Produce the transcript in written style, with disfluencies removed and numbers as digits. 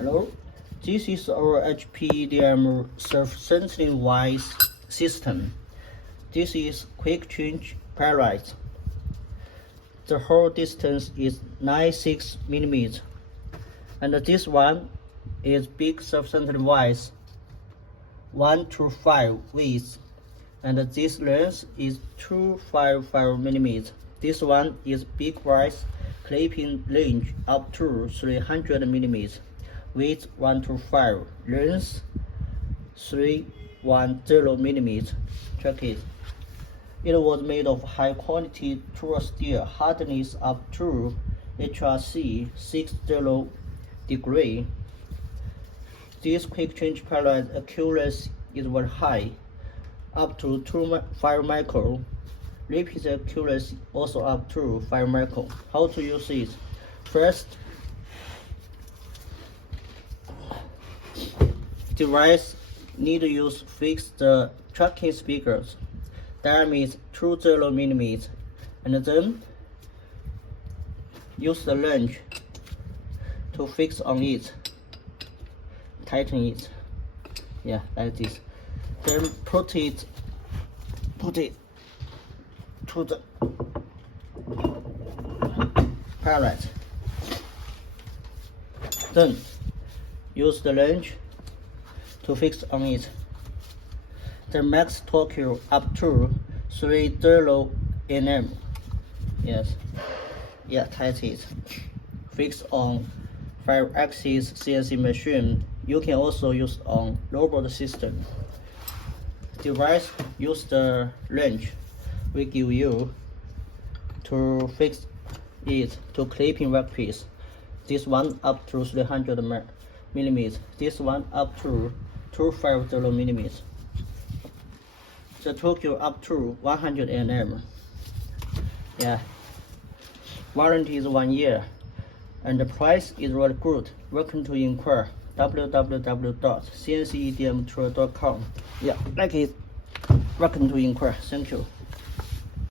Hello, this is our HPEDM self-centering vise system. This is quick change pallet. The whole distance is 96 mm, and this one is big self-centering vise 1 to 5 width, and this length is 255 mm. This one is big vise clipping range up to 300 mm. Width 1 to 5, length 310 mm. Check it. It was made of high quality tool steel, hardness up to HRC 60 degree. This quick change pallet accuracy is very high, up to 5 micron. Repeat accuracy also up to 5 micron. How to use it? First, device need to use fixed tracking speakers, diameter 20 mm, and then use the wrench to fix on it, tighten it, yeah, like this. Then put it to the pallet. Then use the wrench to fix on it. The max torque up to 330 Nm. Yes. Yeah, tight it. Fix on 5-axis CNC machine. You can also use on robot system. Device use the wrench we give you to fix it to clipping workpiece. This one up to 300 mm. This one up to 250 mm. The torque up to 100 Nm. Yeah. Warranty is 1 year, and the price is really good. Welcome to inquire www.cncedmtool.com. Yeah, like it. Welcome to inquire. Thank you.